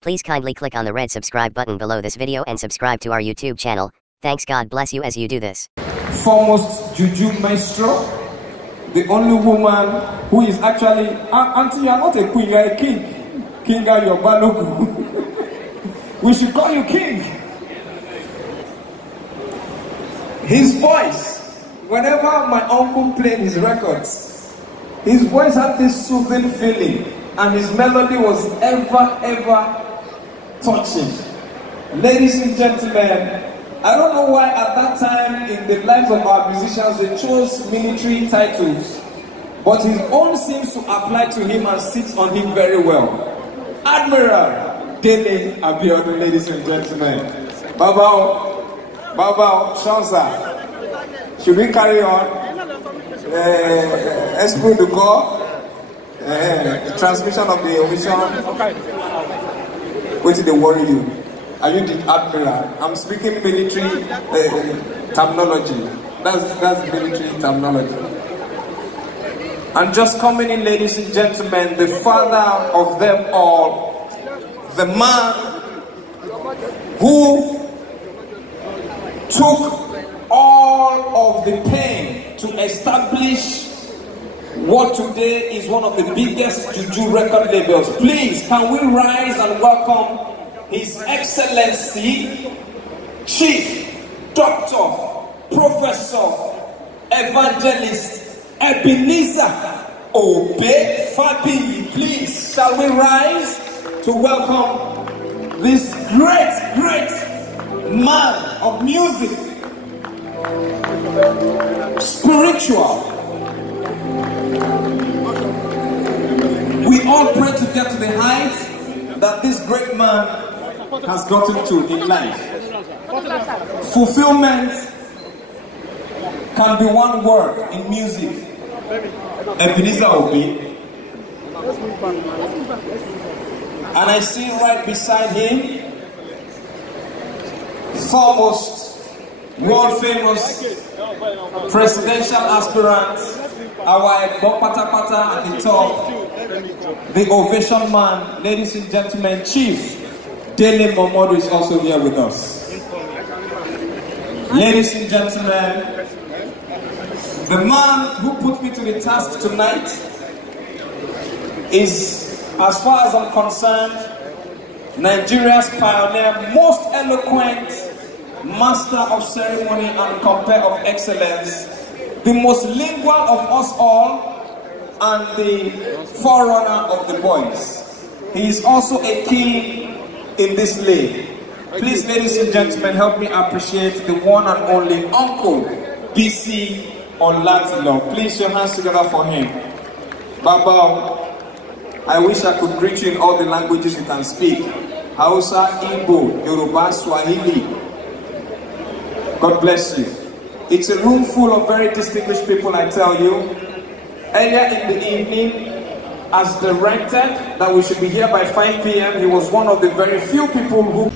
Please kindly click on the red subscribe button below this video and subscribe to our YouTube channel. Thanks, God bless you as you do this. Foremost Juju Maestro, the only woman who is actually, Auntie, you are not a queen, you are a king. Kinga Yobalogu. We should call you king. His voice, whenever my uncle played his records, his voice had this soothing feeling, and his melody was ever touching. Ladies and gentlemen, I don't know why at that time in the lives of our musicians they chose military titles, but his own seems to apply to him and sits on him very well. Admiral Dele Momodu, ladies and gentlemen. Baba, Shansa. Should we carry on? Esprit de corps. Transmission of the omission. What did they worry you? Are you the admiral? I'm speaking military terminology. That's military terminology. And just coming in, ladies and gentlemen, the father of them all, the man who took all of the pain to establish what today is one of the biggest juju record labels. Please, can we rise and welcome His Excellency, Chief, Doctor, Professor, Evangelist, Ebeneezer Obe Fabi. Please, shall we rise to welcome this great man of music, spiritual. We all pray to get to the heights that this great man has gotten to in life. Fulfillment can be one word in music. Ebeneezer Obi. And I see right beside him, foremost, world famous presidential aspirant, our Pata at the top, the ovation man, ladies and gentlemen, Chief Dele Momodu is also here with us. Ladies and gentlemen, the man who put me to the task tonight is, as far as I'm concerned, Nigeria's pioneer, most eloquent master of ceremony and compare of excellence, the most lingual of us all, and the forerunner of the boys. He is also a king in this lane. Please, ladies and gentlemen, help me appreciate the one and only Uncle BC Olatilo. Please, your hands together for him. Baba, I wish I could greet you in all the languages you can speak. Hausa, Igbo, Yoruba, Swahili. God bless you. It's a room full of very distinguished people, I tell you. Earlier in the evening, as directed that we should be here by 5 p.m., he was one of the very few people who...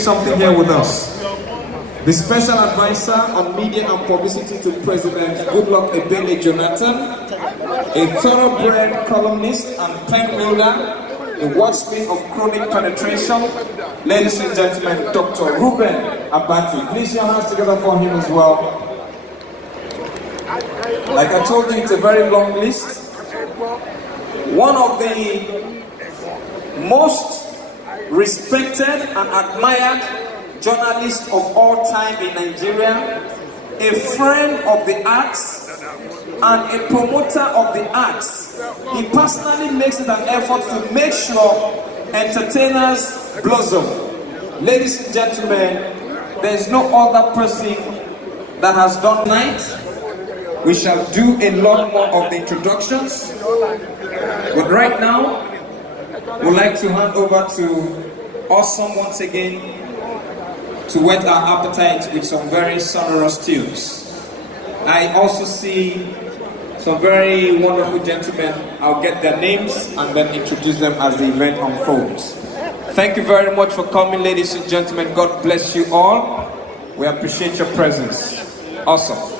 Something here with us. The special advisor on media and publicity to President Goodluck Ebele Jonathan, a thoroughbred columnist and pen wielder, a wordsmith of chronic penetration, ladies and gentlemen, Dr. Ruben Abati. Please your hands together for him as well. Like I told you, it's a very long list. One of the most respected and admired journalist of all time in Nigeria, a friend of the arts and a promoter of the arts. He personally makes it an effort to make sure entertainers blossom. Ladies and gentlemen, there is no other person that has done tonight. We shall do a lot more of the introductions, but right now We'd like to hand over to Awesome once again to whet our appetite with some very sonorous tunes. I also see some very wonderful gentlemen. I'll get their names and then introduce them as the event unfolds. Thank you very much for coming, ladies and gentlemen. God bless you all. We appreciate your presence. Awesome.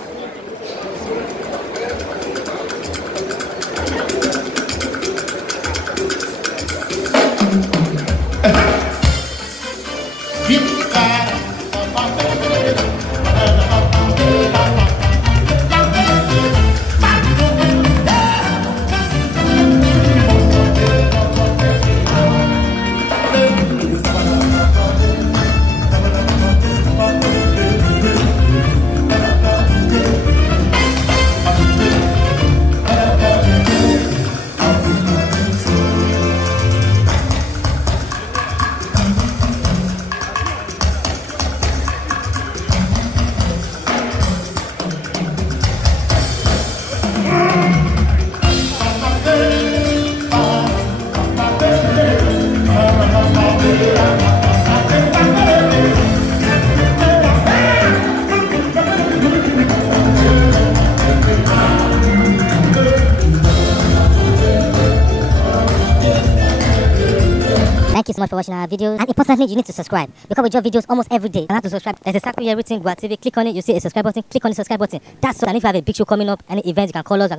Thank you so much for watching our videos, and importantly, you need to subscribe because we drop videos almost every day. You have to subscribe. There's exactly everything. Go TV, click on it, you see a subscribe button, click on the subscribe button. That's so. And if you have a big show coming up, any event, you can call us.